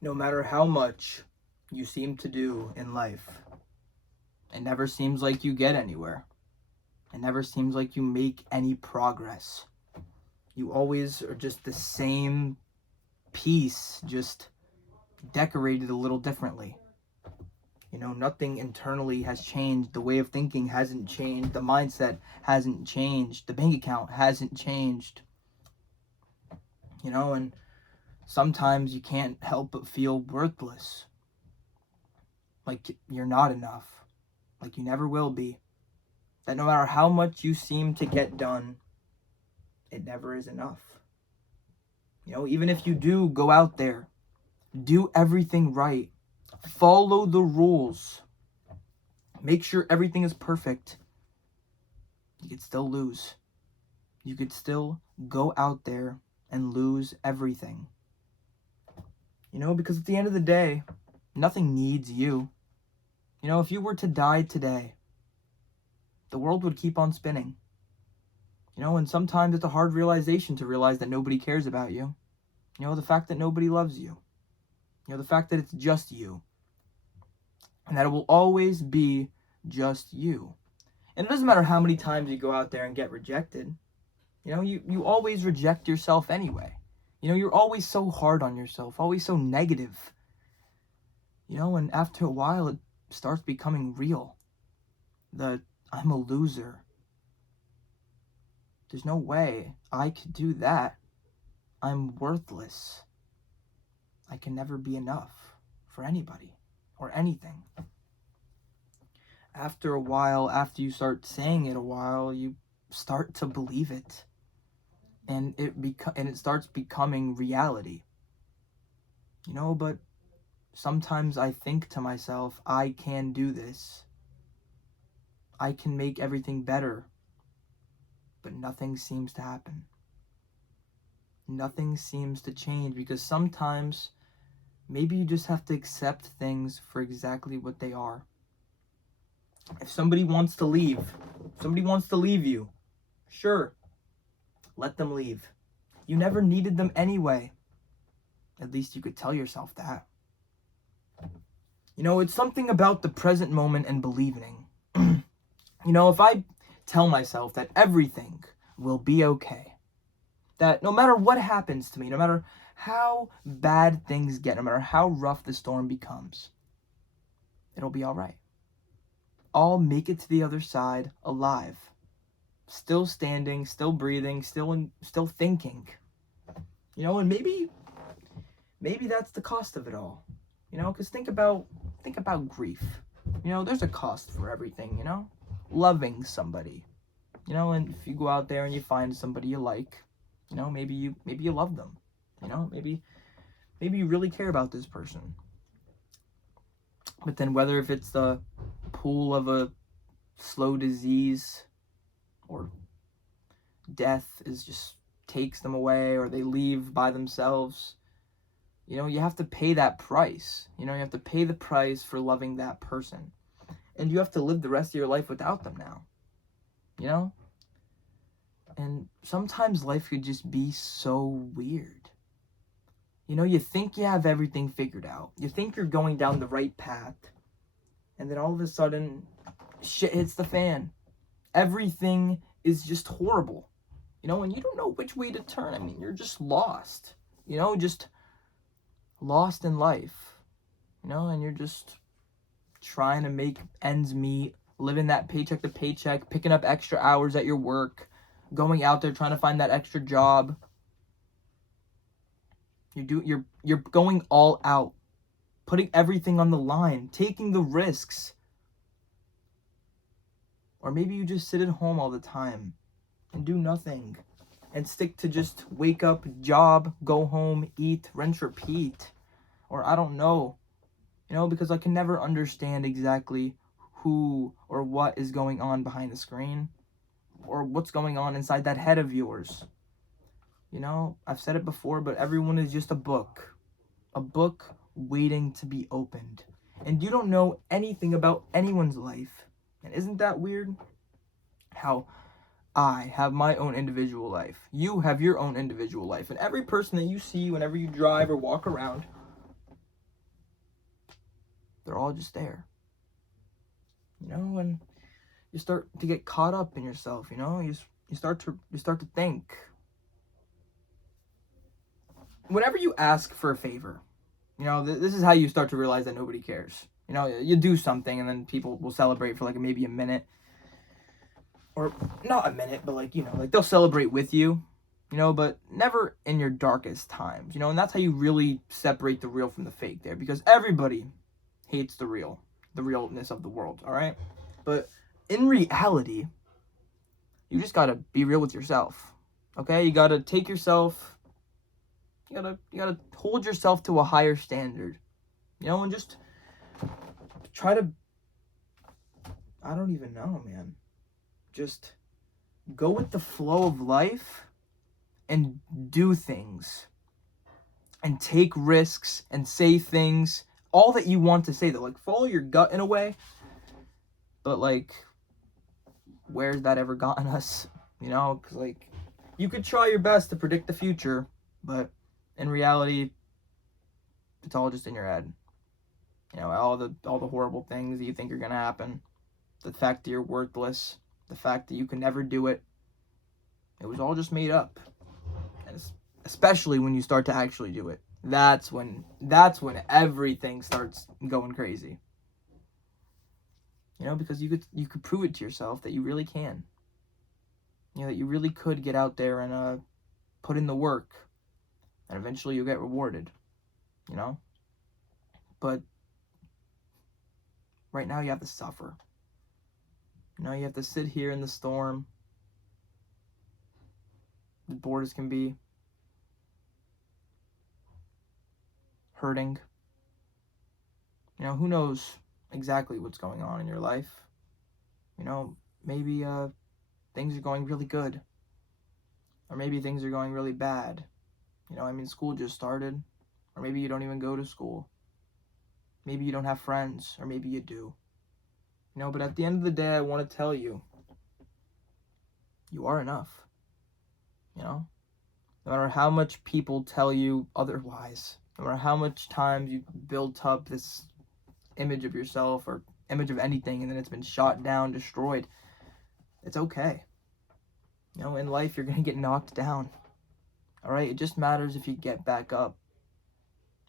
No matter how much you seem to do in life, it never seems like you get anywhere. It never seems like you make any progress. You always are just the same piece, just decorated a little differently. Nothing internally has changed. The way of thinking hasn't changed. The mindset hasn't changed. The bank account hasn't changed. And sometimes you can't help but feel worthless. Like you're not enough. Like you never will be. That no matter how much you seem to get done, it never is enough. Even if you do go out there, do everything right, follow the rules, make sure everything is perfect, you could still lose. You could still go out there and lose everything. Because at the end of the day, nothing needs you. If you were to die today, the world would keep on spinning. And sometimes it's a hard realization to realize that nobody cares about you. The fact that nobody loves you. The fact that it's just you. And that it will always be just you. And it doesn't matter how many times you go out there and get rejected. You always reject yourself anyway. You're always so hard on yourself, always so negative. And after a while, it starts becoming real. I'm a loser. There's no way I could do that. I'm worthless. I can never be enough for anybody or anything. After a while, after you start saying it a while, you start to believe it. And it starts becoming reality. But sometimes I think to myself, I can do this. I can make everything better. But nothing seems to happen. Nothing seems to change because sometimes maybe you just have to accept things for exactly what they are. If somebody wants to leave you, sure, let them leave. You never needed them anyway. At least you could tell yourself that. It's something about the present moment and believing. If I tell myself that everything will be okay, that no matter what happens to me, no matter how bad things get, no matter how rough the storm becomes, it'll be all right. I'll make it to the other side alive, still standing, still breathing, still thinking. And maybe that's the cost of it all. Because think about grief. There's a cost for everything. Loving somebody. And if you go out there and you find somebody you like, maybe you love them. Maybe you really care about this person. But then whether if it's the pool of a slow disease or death just takes them away or they leave by themselves, you have to pay that price. You have to pay the price for loving that person. And you have to live the rest of your life without them now. And sometimes life could just be so weird. You think you have everything figured out. You think you're going down the right path. And then all of a sudden, shit hits the fan. Everything is just horrible. And you don't know which way to turn. I mean, you're just lost. Just lost in life. And you're just trying to make ends meet, living that paycheck to paycheck, picking up extra hours at your work, going out there trying to find that extra job. You're going all out, putting everything on the line, taking the risks. Or maybe you just sit at home all the time and do nothing and stick to just wake up, job, go home, eat, rinse, repeat. Or I don't know, because I can never understand exactly who or what is going on behind the screen or what's going on inside that head of yours. I've said it before, but everyone is just a book waiting to be opened. And you don't know anything about anyone's life. And isn't that weird? How I have my own individual life. You have your own individual life. And every person that you see whenever you drive or walk around, They're all just there. And you start to get caught up in yourself, you start to think. Whenever you ask for a favor, this is how you start to realize that nobody cares. You do something and then people will celebrate for like maybe a minute, or not a minute, but like they'll celebrate with you, but never in your darkest times, and that's how you really separate the real from the fake there, because everybody hates the realness of the world, all right? But in reality, you just gotta be real with yourself, okay? You gotta take yourself, you gotta hold yourself to a higher standard, and just try to, I don't even know, man. Just go with the flow of life and do things and take risks and say things, all that you want to say, that like follow your gut in a way. But like, where's that ever gotten us? Because like, you could try your best to predict the future, but in reality, it's all just in your head. All the horrible things that you think are gonna happen, the fact that you're worthless, the fact that you can never do it, it was all just made up. And especially when you start to actually do it, that's when everything starts going crazy. Because you could prove it to yourself that you really can. That you really could get out there and put in the work, and eventually you'll get rewarded. But right now you have to suffer. You have to sit here in the storm, as bored as can be, hurting. Who knows exactly what's going on in your life? Maybe things are going really good, or maybe things are going really bad. School just started, or maybe you don't even go to school. Maybe you don't have friends, or maybe you do. But at the end of the day, I want to tell you, you are enough. No matter how much people tell you otherwise, no matter how much times you built up this image of yourself or image of anything, and then it's been shot down, destroyed, it's okay. In life, you're going to get knocked down. All right? It just matters if you get back up.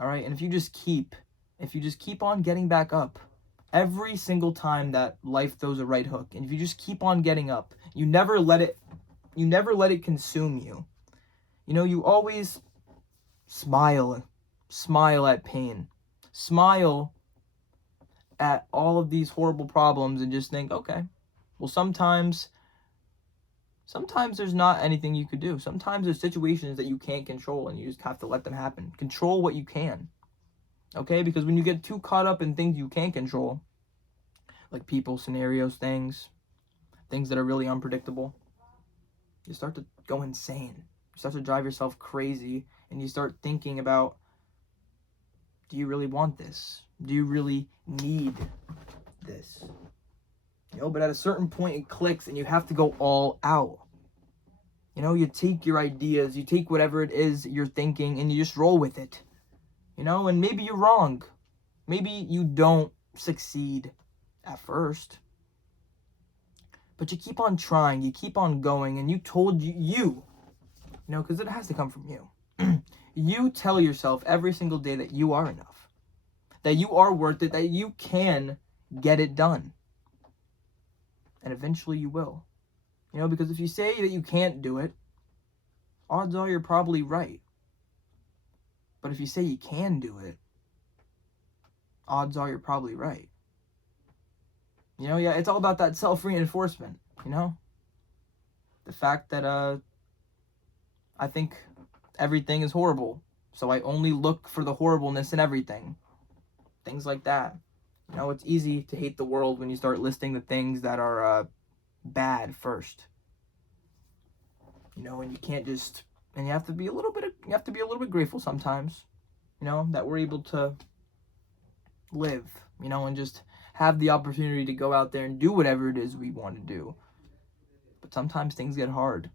All right? And if you just keep on getting back up every single time that life throws a right hook, and if you just keep on getting up, you never let it consume you. You always smile at pain, smile at all of these horrible problems, and just think, okay, well, sometimes there's not anything you could do. Sometimes there's situations that you can't control, and you just have to let them happen. Control what you can, okay? Because when you get too caught up in things you can't control, like people, scenarios, things that are really unpredictable, you start to go insane. You start to drive yourself crazy, and you start thinking about, do you really want this? Do you really need this? But at a certain point it clicks, and you have to go all out. You take your ideas, you take whatever it is you're thinking, and you just roll with it. And maybe you're wrong. Maybe you don't succeed at first. But you keep on trying, you keep on going, and because it has to come from you. You tell yourself every single day that you are enough, that you are worth it, that you can get it done. And eventually you will. Because if you say that you can't do it, odds are you're probably right. But if you say you can do it, odds are you're probably right. It's all about that self-reinforcement, The fact that, I think everything is horrible, so I only look for the horribleness in everything. Things like that. It's easy to hate the world when you start listing the things that are bad first. And you can't just, and you have to be a little bit grateful sometimes, that we're able to live, and just have the opportunity to go out there and do whatever it is we want to do. But sometimes things get hard.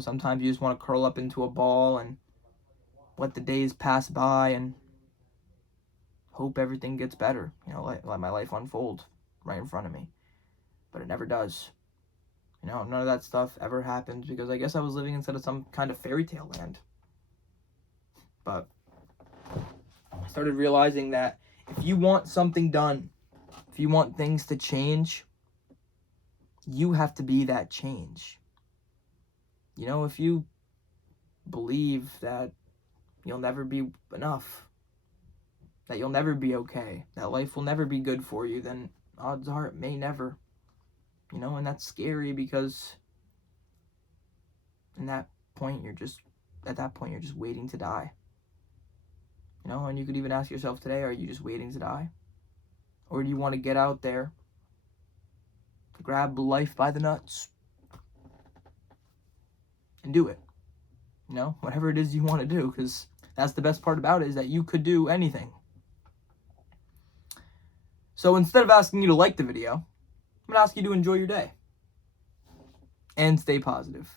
Sometimes you just want to curl up into a ball and let the days pass by and hope everything gets better, let my life unfold right in front of me. But it never does. None of that stuff ever happened because I guess I was living inside of some kind of fairy tale land. But I started realizing that if you want something done, if you want things to change, you have to be that change. If you believe that you'll never be enough, that you'll never be okay, that life will never be good for you, then odds are it may never. And that's scary because at that point you're just waiting to die. And you could even ask yourself today, are you just waiting to die? Or do you want to get out there, grab life by the nuts, and do it? Whatever it is you want to do, because that's the best part about it, is that you could do anything. So instead of asking you to like the video, I'm going to ask you to enjoy your day and stay positive.